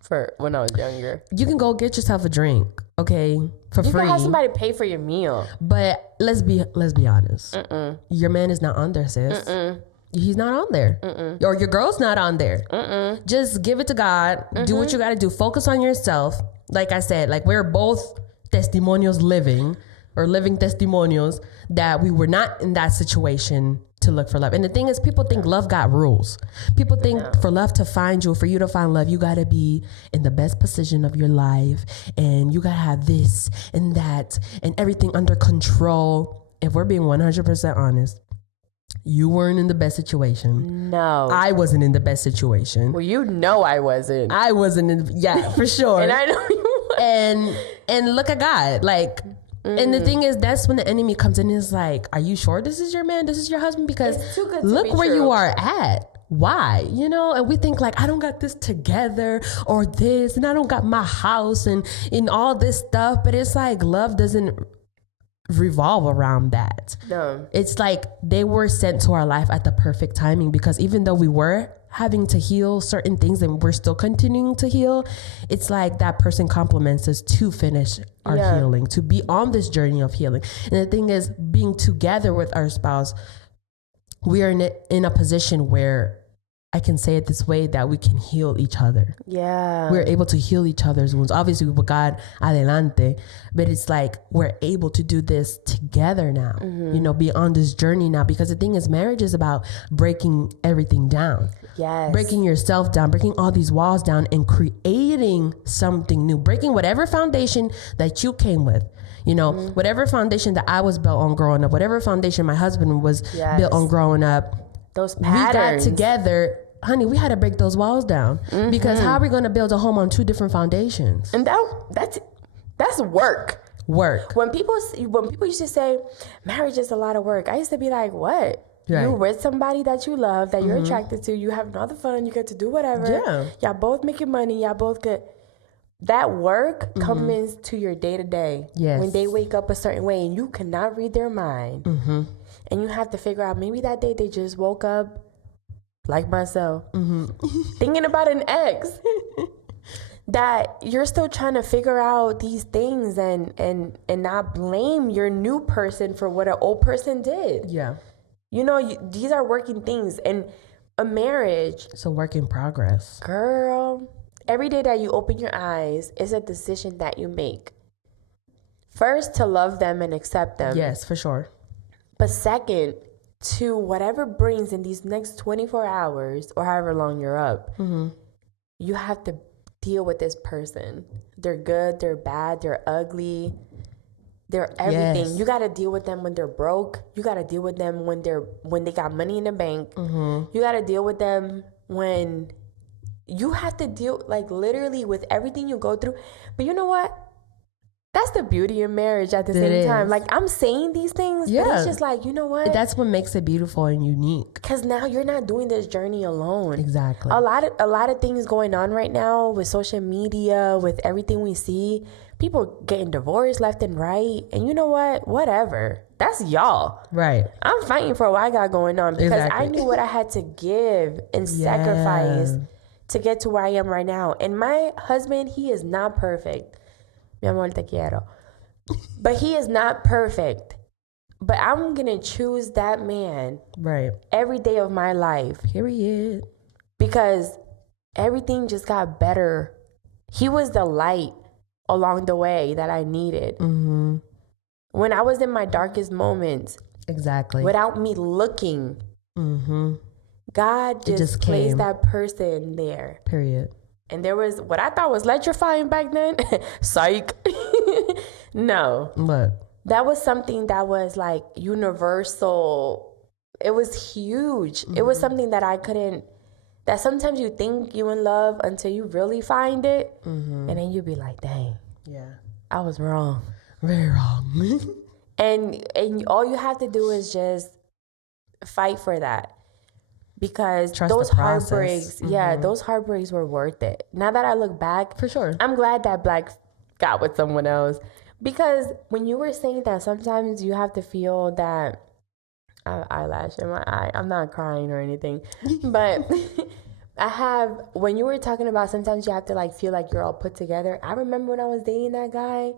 For when I was younger. You can go get yourself a drink, okay? For free. You can have somebody pay for your meal. But let's be honest. Your man is not on there, sis. He's not on there. Or your girl's not on there. Just give it to God. Do what you got to do. Focus on yourself. Like I said, like we're both testimonials living testimonials that we were not in that situation to look for love. And the thing is, people think love got rules. People think for love to find you, for you to find love, you got to be in the best position of your life. And you got to have this and that and everything under control. If we're being 100% honest, you weren't in the best situation. No. I wasn't in the best situation. Well, you know I wasn't. I wasn't in, yeah, for sure. And I know you weren't. And look at God. Like, and the thing is, that's when the enemy comes in and is like, are you sure this is your man? This is your husband? Because look where you are at. Why? You know, and we think like, I don't got this together or this, and I don't got my house and all this stuff. But it's like, love doesn't revolve around that. No. It's like they were sent to our life at the perfect timing, because even though we were having to heal certain things and we're still continuing to heal, it's like that person complements us to finish our healing, to be on this journey of healing. And the thing is, being together with our spouse, we are in a position where, I can say it this way, that we can heal each other. Yeah. We're able to heal each other's wounds. Obviously, with God, adelante. But it's like we're able to do this together now, you know, be on this journey now. Because the thing is, marriage is about breaking everything down. Yes. Breaking yourself down, breaking all these walls down and creating something new. Breaking whatever foundation that you came with. You know, whatever foundation that I was built on growing up, whatever foundation my husband was built on growing up. Those patterns. We got together, honey, we had to break those walls down. Because how are we going to build a home on two different foundations? And that's work. When people used to say marriage is a lot of work, I used to be like, what? Right. You're with somebody that you love, that you're attracted to, you have all the fun, you get to do whatever. Yeah. Y'all both making money, y'all both good. That work comes to your day to day. Yes. When they wake up a certain way and you cannot read their mind. And you have to figure out, maybe that day they just woke up like myself, thinking about an ex. That you're still trying to figure out these things and not blame your new person for what an old person did. Yeah. You know, these are working things. And a marriage, it's a work in progress. Girl, every day that you open your eyes is a decision that you make. First, to love them and accept them. Yes, for sure. But second, to whatever brings in these next 24 hours or however long you're up, you have to deal with this person. They're good, they're bad, they're ugly. They're everything. Yes. You got to deal with them when they're broke. You got to deal with them when they got money in the bank. You got to deal with them when you have to deal, like, literally with everything you go through. But you know what? That's the beauty of marriage at the same time. Like, I'm saying these things, but it's just like, you know what? That's what makes it beautiful and unique. Because now you're not doing this journey alone. Exactly. A lot of things going on right now with social media, with everything we see. People getting divorced left and right. And you know what? Whatever. That's y'all. Right. I'm fighting for what I got going on because I knew what I had to give and sacrifice to get to where I am right now. And my husband, he is not perfect. Mi amor, te quiero. But he is not perfect. But I'm going to choose that man every day of my life. Period. Because everything just got better. He was the light along the way that I needed. When I was in my darkest moments. Exactly. Without me looking. God just placed that person there. Period. And there was what I thought was electrifying back then. Psych. No. What? That was something that was like universal. It was huge. It was something that I couldn't, that sometimes you think you in love until you really find it. And then you be like, dang. Yeah. I was wrong. Very wrong. and all you have to do is just fight for that. Because those heartbreaks, those heartbreaks were worth it. Now that I look back, for sure, I'm glad that Black got with someone else. Because when you were saying that, sometimes you have to feel that eyelash in my eye. I'm not crying or anything, but when you were talking about sometimes you have to like feel like you're all put together. I remember when I was dating that guy,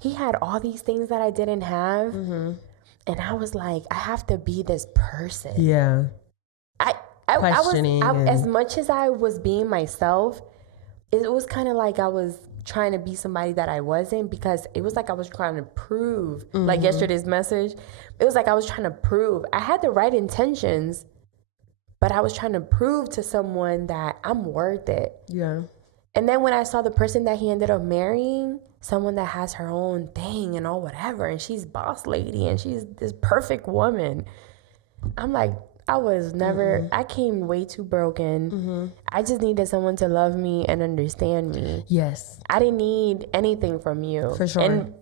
he had all these things that I didn't have, and I was like, I have to be this person. Yeah. As much as I was being myself, it was kind of like I was trying to be somebody that I wasn't, because it was like I was trying to prove, like yesterday's message, it was like I was trying to prove. I had the right intentions, but I was trying to prove to someone that I'm worth it. Yeah. And then when I saw the person that he ended up marrying, someone that has her own thing and all whatever, and she's boss lady and she's this perfect woman, I'm like, I was never, I came way too broken. I just needed someone to love me and understand me. Yes. I didn't need anything from you. For sure. And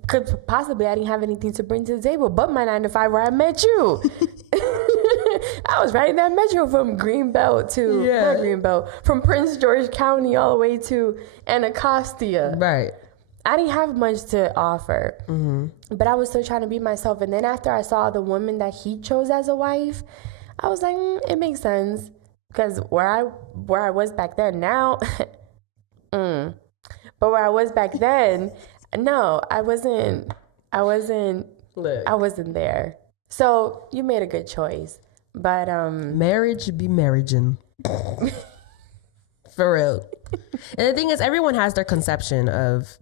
possibly I didn't have anything to bring to the table but my 9-to-5 where I met you. I was right in that metro from Greenbelt to, not Greenbelt, from Prince George County all the way to Anacostia. Right. I didn't have much to offer, but I was still trying to be myself. And then after I saw the woman that he chose as a wife, I was like, it makes sense, because where I was back then, now, but where I was back then, no, I wasn't there. So you made a good choice, but marriage be marriaging, for real. And the thing is, everyone has their conception of,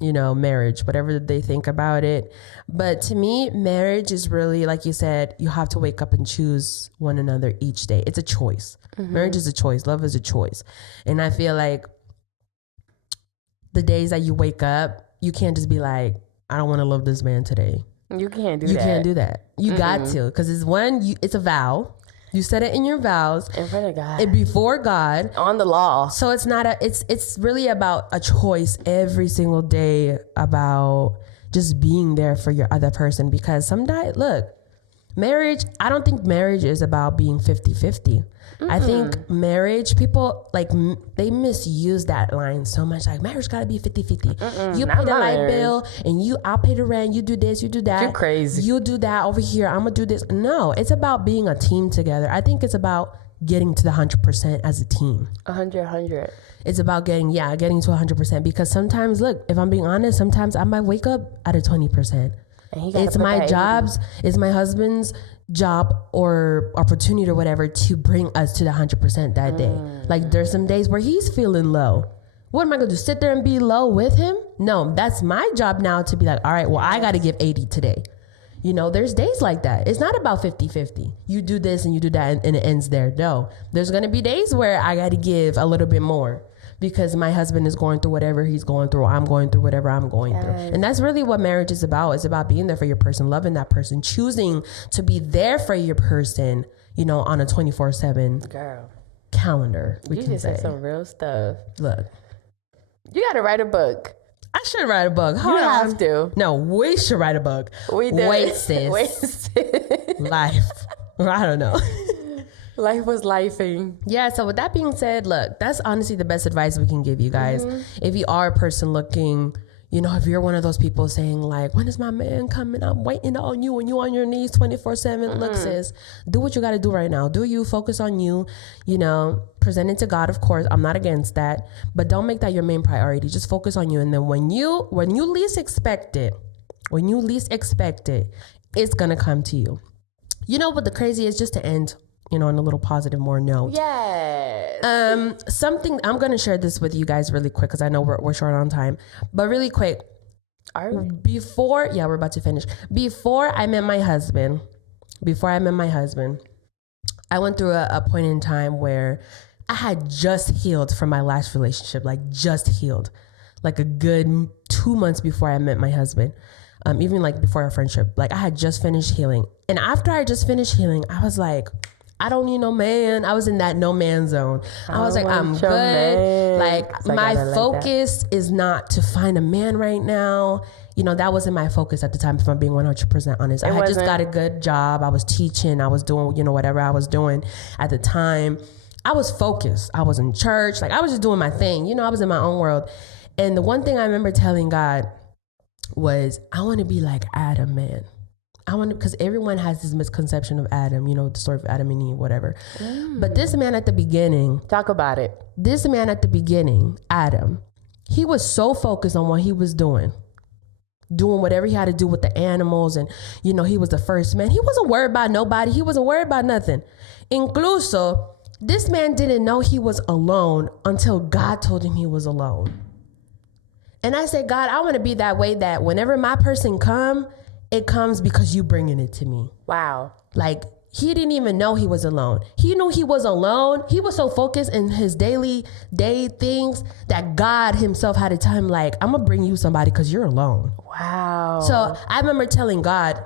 marriage, whatever they think about it. But to me, marriage is really, like you said, you have to wake up and choose one another each day. It's a choice. Marriage is a choice. Love is a choice. And I feel like the days that you wake up, you can't just be like, I don't want to love this man today. You can't do that. You got to, because it's a vow. You said it in your vows. In front of God. And before God. On the law. So it's not it's really about a choice every single day, about just being there for your other person. Because marriage, I don't think marriage is about being 50-50. I think marriage, people, like, they misuse that line so much. Like, marriage gotta be 50-50. You pay the light bill, and I'll pay the rent. You do this, you do that. You're crazy. You do that over here. I'm gonna do this. No, it's about being a team together. I think it's about getting to the 100% as a team. 100. It's about getting to 100%. Because sometimes, look, if I'm being honest, sometimes I might wake up at a 20%. It's my job's, it's my husband's job or opportunity or whatever to bring us to the 100% that day. Like, there's some days where he's feeling low. What am I going to do? Sit there and be low with him? No, that's my job now to be like, all right, well, I got to give 80 today. There's days like that. It's not about 50-50. You do this and you do that and it ends there. No, there's going to be days where I got to give a little bit more. because my husband is going through whatever he's going through. I'm going through whatever I'm going through. And that's really what marriage is about. It's about being there for your person, loving that person, choosing to be there for your person, you know, on a 24/7 calendar. You just said some real stuff. Look. You got to write a book. I should write a book. You have to. No, we should write a book. We do. Wait, sis. Life. I don't know. Life was lifing. Yeah, so with that being said, look, that's honestly the best advice we can give you guys. If you are a person looking, you know, if you're one of those people saying like, when is my man coming? I'm waiting on you and you on your knees 24/7. Look, sis, do what you got to do right now. Do you focus on you, you know, present it to God, of course. I'm not against that, but don't make that your main priority. Just focus on you. And then when you least expect it, it's going to come to you. You know what the crazy is, just to end, you know, on a little positive more note. Yes. Something, I'm going to share this with you guys really quick because I know we're short on time, but really quick. Are we? We're about to finish. Before I met my husband, I went through a point in time where I had just healed from my last relationship, like just healed, like a good 2 months before I met my husband. Even like before our friendship, like I had just finished healing. And after I just finished healing, I was like, I don't need no man. I was in that no man zone. I was like, I'm good. Man. Like my focus is not to find a man right now. You know, that wasn't my focus at the time, if I'm being 100% honest. I had just got a good job. I was teaching. I was doing, you know, whatever I was doing at the time. I was focused. I was in church. Like I was just doing my thing. You know, I was in my own world. And the one thing I remember telling God was, I want to be like Adam, man. Because everyone has this misconception of Adam, you know, the story of Adam and Eve, whatever. But this man at the beginning. Talk about it. This man at the beginning, Adam, he was so focused on what he was doing whatever he had to do with the animals. And, you know, he was the first man. He wasn't worried about nobody. He wasn't worried about nothing. Incluso, this man didn't know he was alone until God told him he was alone. And I said, God, I want to be that way, that whenever my person it comes because you bringing it to me. Wow. Like, he didn't even know he was alone. He knew he was alone. He was so focused in his day things that God himself had to tell him, like, I'm going to bring you somebody because you're alone. Wow. So I remember telling God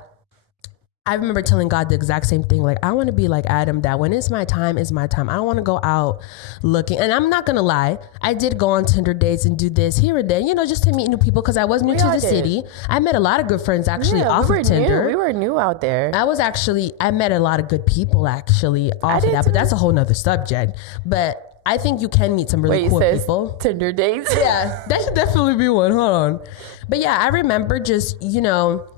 the exact same thing. Like, I want to be like Adam, that when it's my time, it's my time. I don't want to go out looking. And I'm not going to lie. I did go on Tinder dates and do this here and there, you know, just to meet new people because I was new to the city. I met a lot of good friends actually off of Tinder. We were new out there. I met a lot of good people actually off of that, but that's a whole nother subject. But I think you can meet some really cool people. Tinder dates? Yeah, that should definitely be one. Hold on. But yeah, I remember just, you know,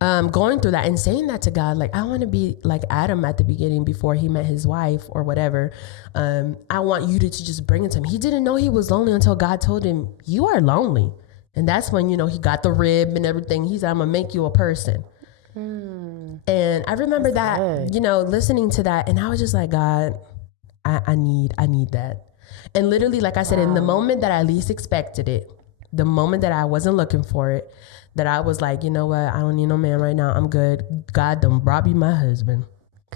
going through that and saying that to God, like, I want to be like Adam at the beginning before he met his wife or whatever. I want you to just bring it to him. He didn't know he was lonely until God told him, you are lonely. And that's when, you know, he got the rib and everything. He said, I'm going to make you a person. And I remember that, you know, listening to that. And I was just like, God, I need that. And literally, like I said, in the moment that I least expected it, the moment that I wasn't looking for it, that I was like, you know what? I don't need no man right now. I'm good. God done brought me my husband.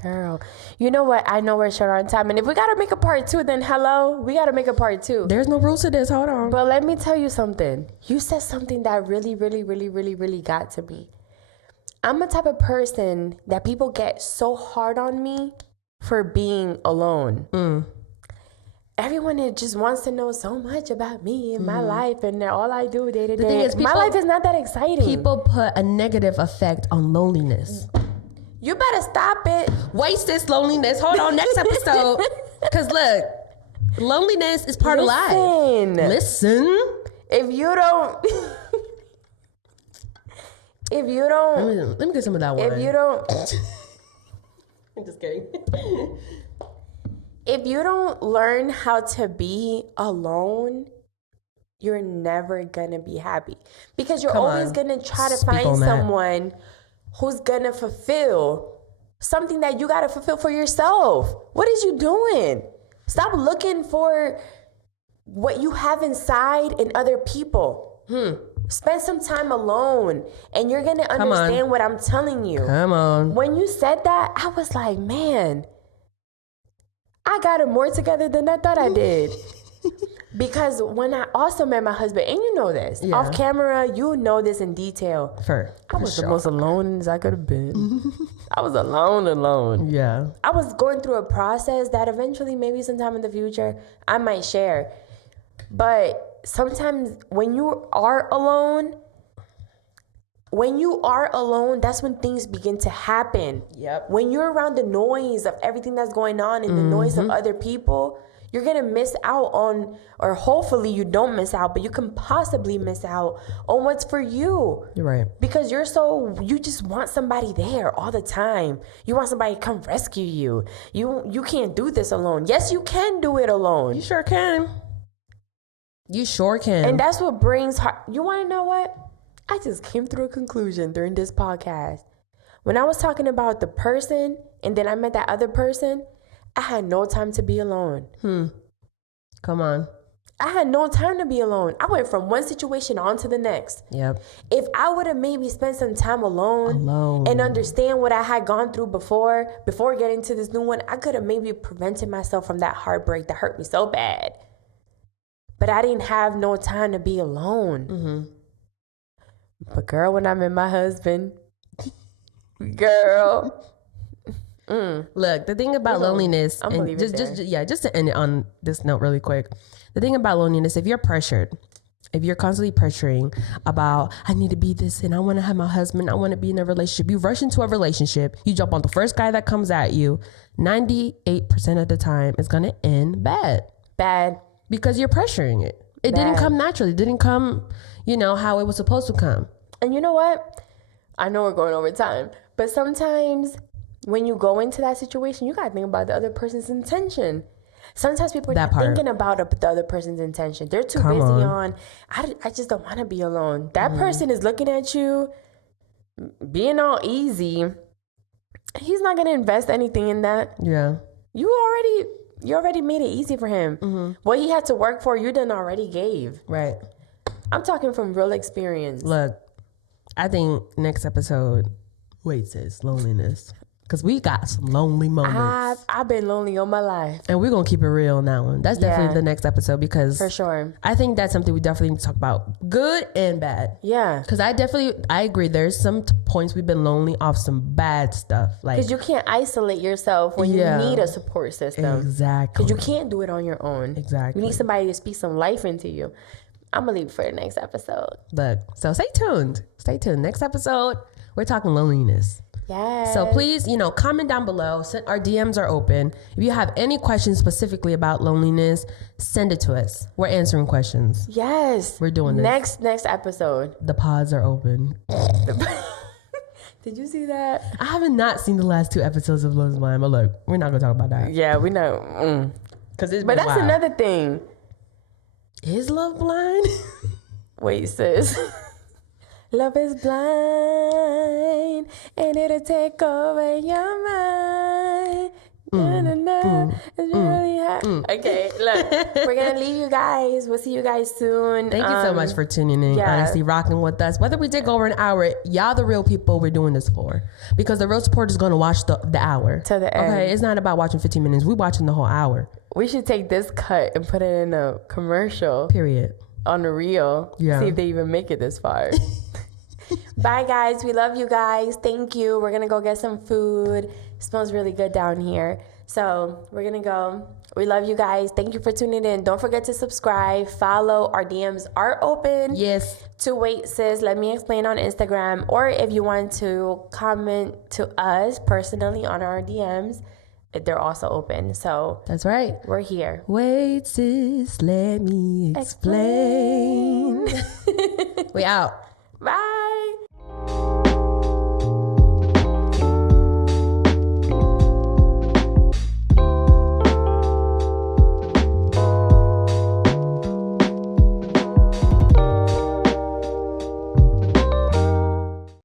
Girl, you know what? I know we're short on time. And if we got to make a part 2, then hello, we got to make a part 2. There's no rules to this. Hold on. But let me tell you something. You said something that really, really, really, really, really got to me. I'm a type of person that people get so hard on me for being alone. Everyone just wants to know so much about me and my life and all I do day to day. Thing is, my life is not that exciting. People put a negative effect on loneliness. You better stop it. Waste this loneliness. Hold on, next episode. Because look, loneliness is part of life. Listen. If you don't... Let me get some of that wine. If you don't... I'm just kidding. If you don't learn how to be alone, you're never going to be happy. Because you're always going to try to find someone who's going to fulfill something that you got to fulfill for yourself. What is you doing? Stop looking for what you have inside in other people. Spend some time alone and you're going to understand what I'm telling you. Come on. When you said that, I was like, man, I got it more together than I thought I did. Because when I also met my husband, and you know this, off camera, you know this in detail. I was the most alone as I could have been. I was alone. Yeah. I was going through a process that eventually, maybe sometime in the future, I might share. But sometimes when you are alone, that's when things begin to happen. Yep. When you're around the noise of everything that's going on and the noise of other people, you're going to miss out on, or hopefully you don't miss out, but you can possibly miss out on what's for you. You're right. Because you just want somebody there all the time. You want somebody to come rescue you. You can't do this alone. Yes, you can do it alone. You sure can. You sure can. And that's what brings heart. You want to know what? I just came through a conclusion during this podcast. When I was talking about the person and then I met that other person, I had no time to be alone. Come on. I had no time to be alone. I went from one situation on to the next. Yep. If I would have maybe spent some time alone and understand what I had gone through before getting to this new one, I could have maybe prevented myself from that heartbreak that hurt me so bad. But I didn't have no time to be alone. But girl, when I met my husband, girl. Look, the thing about loneliness, and just to end it on this note really quick, the thing about loneliness, if you're constantly pressuring about, I need to be this and I want to have my husband, I want to be in a relationship, you rush into a relationship, you jump on the first guy that comes at you, 98% of the time it's going to end bad. Because you're pressuring it. It didn't come naturally. It didn't come, how it was supposed to come. And you know what? I know we're going over time, but sometimes when you go into that situation, you got to think about the other person's intention. Sometimes people are not thinking about the other person's intention. They're too busy on, I just don't want to be alone. That person is looking at you, being all easy. He's not going to invest anything in that. Yeah. You already made it easy for him. What he had to work for, you done already gave. Right. I'm talking from real experience. Look, I think next episode, sis, loneliness. Because we got some lonely moments. I've been lonely all my life. And we're going to keep it real on that one. That's definitely the next episode because... For sure. I think that's something we definitely need to talk about. Good and bad. Yeah. Because I agree. There's some points we've been lonely off some bad stuff. Because you can't isolate yourself when you need a support system. Exactly. Because you can't do it on your own. Exactly. You need somebody to speak some life into you. I'm going to leave it for the next episode. Look, so stay tuned. Next episode, we're talking loneliness. Yes. So please, comment down below. Our DMs are open. If you have any questions specifically about loneliness, send it to us. We're answering questions. Yes. We're doing this. Next episode. The pods are open. Did you see that? I haven't not seen the last 2 episodes of Love is Blind, but look, we're not going to talk about that. Yeah, we know. But that's another thing. Is love blind? Wait, sis. Love is blind, and it'll take over your mind. It's really hot. Okay, look, we're gonna leave you guys. We'll see you guys soon. Thank you so much for tuning in. Yeah. Honestly, rocking with us. Whether we take over an hour, y'all the real people we're doing this for. Because the real supporter is gonna watch the hour to the end. Okay, it's not about watching 15 minutes. We're watching the whole hour. We should take this cut and put it in a commercial. Period. On the reel. Yeah. See if they even make it this far. Bye, guys. We love you guys. Thank you. We're going to go get some food. It smells really good down here. So we're going to go. We love you guys. Thank you for tuning in. Don't forget to subscribe, follow. Our DMs are open. Yes. To Wait Sis, Let Me Explain on Instagram. Or if you want to comment to us personally on our DMs, they're also open. So that's right. We're here. Wait, sis, let me explain. We out. Bye.